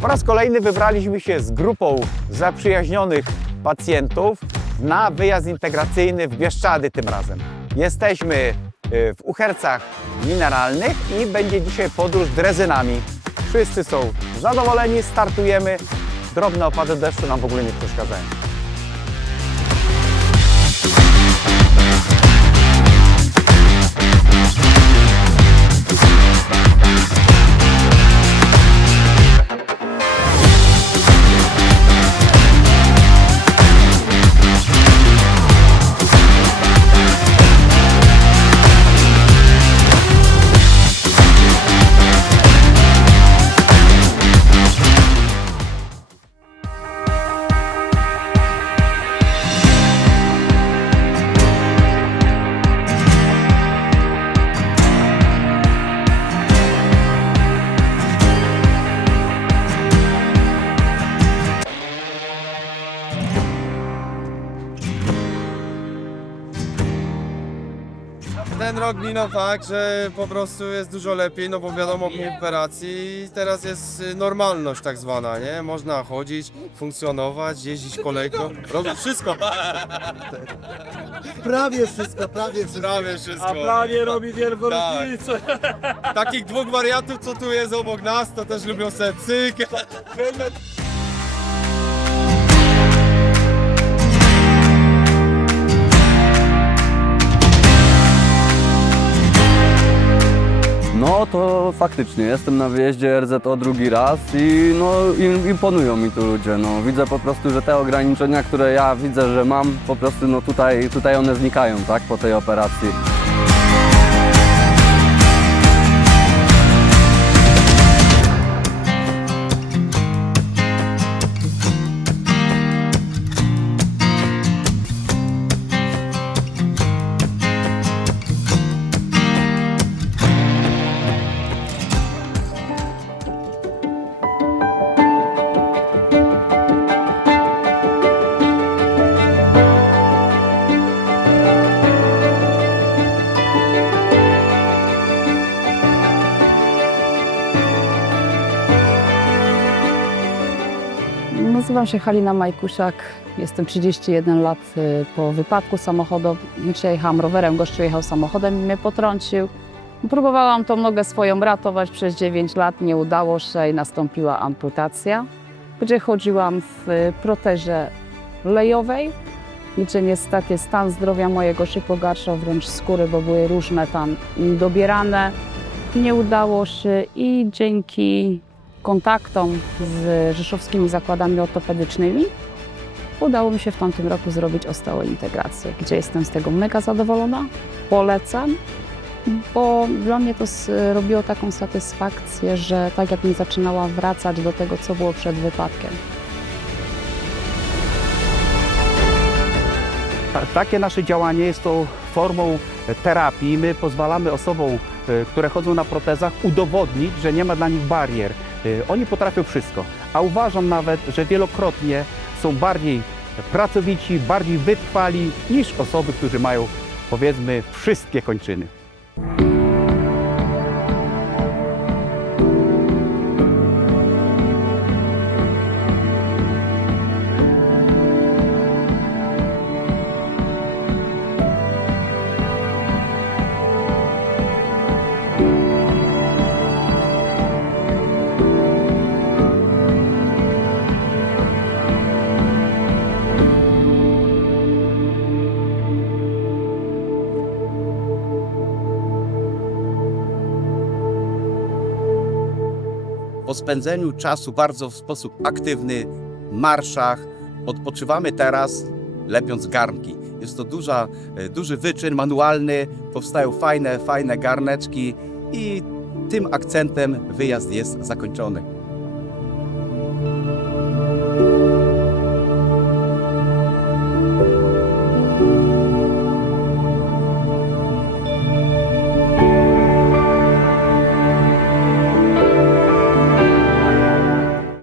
Po raz kolejny wybraliśmy się z grupą zaprzyjaźnionych pacjentów na wyjazd integracyjny w Bieszczady tym razem. Jesteśmy y, w Uhercach Mineralnych i będzie dzisiaj podróż drezynami. Wszyscy są zadowoleni, startujemy. Drobne opady deszczu nam w ogóle nie przeszkadzają. Ten rok minął tak, że po prostu jest dużo lepiej, no bo wiadomo po operacji i teraz jest y, normalność tak zwana, nie? Można chodzić, funkcjonować, jeździć kolejką, robić wszystko, Prawie wszystko, prawie wszystko. prawie wszystko. A prawie robi wielką Tak. różnicę. Takich dwóch wariatów, co tu jest obok nas, to też lubią sobie cyk. No to faktycznie, jestem na wyjeździe RZO drugi raz i no im- imponują mi tu ludzie, no widzę po prostu, że te ograniczenia, które ja widzę, że mam, po prostu no tutaj, tutaj one znikają, tak, po tej operacji. Nazywam się Halina Majkusiak, jestem 31 lat y, po wypadku samochodowym. Przejechałam rowerem, gościu jechał samochodem i mnie potrącił. Próbowałam tą nogę swoją ratować przez 9 lat, nie udało się i nastąpiła amputacja, gdzie chodziłam w y, protezie lejowej, gdzie niestety stan zdrowia mojego się pogarszał, wręcz skóry, bo były różne tam dobierane. Nie udało się i dzięki kontaktom z rzeszowskimi zakładami ortopedycznymi udało mi się w tamtym roku zrobić osteointegrację, gdzie jestem z tego mega zadowolona, polecam, bo dla mnie to robiło taką satysfakcję, że tak jak mi zaczynała wracać do tego, co było przed wypadkiem. Ta- Takie nasze działanie jest to formą terapii. My pozwalamy osobom, e, które chodzą na protezach, udowodnić, że nie ma dla nich barier. E, Oni potrafią wszystko, a uważam nawet, że wielokrotnie są bardziej pracowici, bardziej wytrwali niż osoby, którzy mają powiedzmy wszystkie kończyny. Po spędzeniu czasu bardzo w sposób aktywny, marszach, odpoczywamy teraz lepiąc garnki. Jest to duża, e, duży wyczyn manualny, powstają fajne, fajne garneczki i tym akcentem wyjazd jest zakończony.